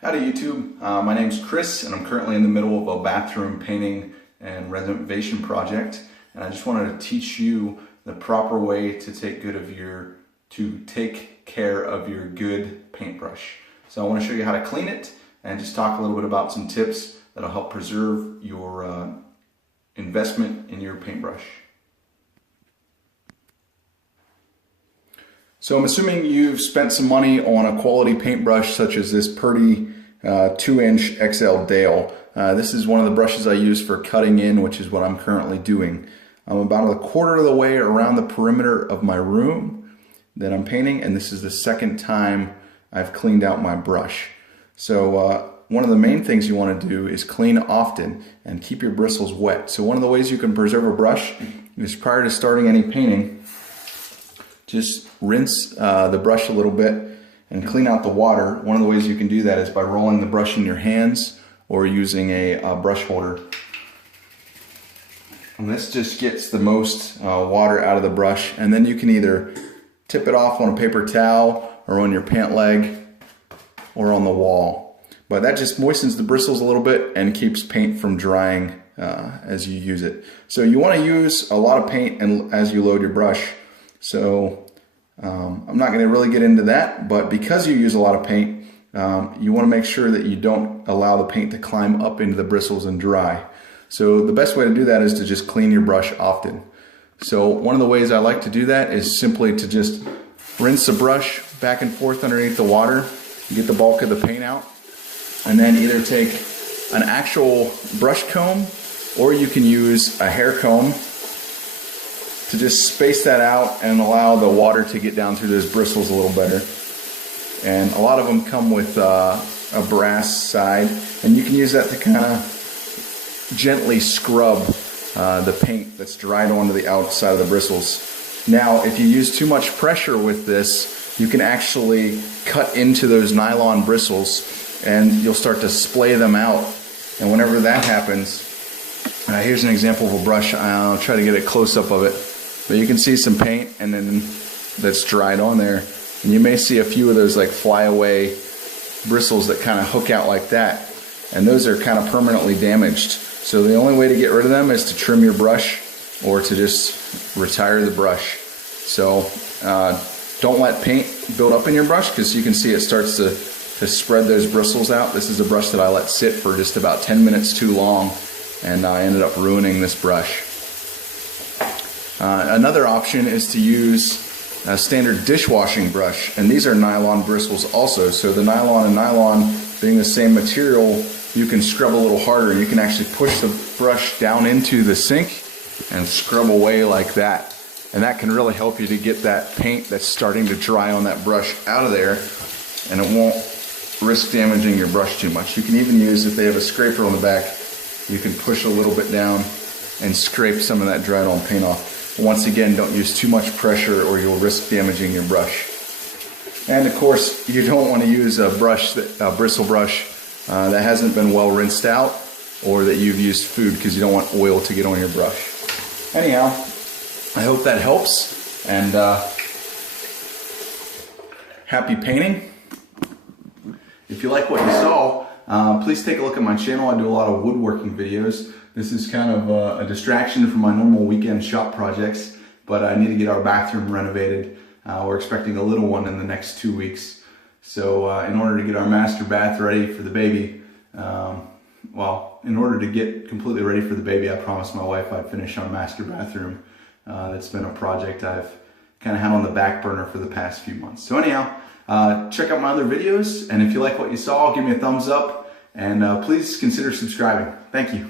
Howdy YouTube, my name's Chris and I'm currently in the middle of a bathroom painting and renovation project, and I just wanted to teach you the proper way to take care of your good paintbrush. So I want to show you how to clean it and just talk a little bit about some tips that'll help preserve your investment in your paintbrush. So I'm assuming you've spent some money on a quality paintbrush such as this Purdy 2-inch XL Dale. This is one of the brushes I use for cutting in, which is what I'm currently doing. I'm about a quarter of the way around the perimeter of my room that I'm painting, and this is the second time I've cleaned out my brush. So one of the main things you want to do is clean often and keep your bristles wet. So one of the ways you can preserve a brush is prior to starting any painting, just rinse the brush a little bit and clean out the water. One of the ways you can do that is by rolling the brush in your hands or using a brush holder. And this just gets the most water out of the brush, and then you can either tip it off on a paper towel or on your pant leg or on the wall. But that just moistens the bristles a little bit and keeps paint from drying as you use it. So you want to use a lot of paint as you load your brush. So I'm not going to really get into that, but because you use a lot of paint, you want to make sure that you don't allow the paint to climb up into the bristles and dry. So the best way to do that is to just clean your brush often. So one of the ways I like to do that is simply to just rinse the brush back and forth underneath the water, get the bulk of the paint out, and then either take an actual brush comb or you can use a hair comb to just space that out and allow the water to get down through those bristles a little better. And a lot of them come with a brass side, and you can use that to kind of gently scrub the paint that's dried onto the outside of the bristles. Now, if you use too much pressure with this, you can actually cut into those nylon bristles and you'll start to splay them out. And whenever that happens, here's an example of a brush. I'll try to get a close-up of it. But you can see some paint and then that's dried on there. And you may see a few of those like flyaway bristles that kind of hook out like that. And those are kind of permanently damaged. So the only way to get rid of them is to trim your brush or to just retire the brush. So don't let paint build up in your brush, because you can see it starts to spread those bristles out. This is a brush that I let sit for just about 10 minutes too long, and I ended up ruining this brush. Another option is to use a standard dishwashing brush, and these are nylon bristles also. So the nylon and nylon being the same material, you can scrub a little harder. You can actually push the brush down into the sink and scrub away like that. And that can really help you to get that paint that's starting to dry on that brush out of there, and it won't risk damaging your brush too much. You can even use, if they have a scraper on the back, you can push a little bit down and scrape some of that dried on paint off. Once again, don't use too much pressure or you'll risk damaging your brush. And of course, you don't want to use a bristle brush that hasn't been well rinsed out, or that you've used food, because you don't want oil to get on your brush. Anyhow, I hope that helps, and happy painting. If you like what you saw, please take a look at my channel. I do a lot of woodworking videos. This is kind of a distraction from my normal weekend shop projects, but I need to get our bathroom renovated. We're expecting a little one in the next 2 weeks. So in order to get our master bath ready for the baby, in order to get completely ready for the baby, I promised my wife I'd finish our master bathroom. That's been a project I've kind of had on the back burner for the past few months. So anyhow, check out my other videos, and if you like what you saw, give me a thumbs up, and please consider subscribing. Thank you.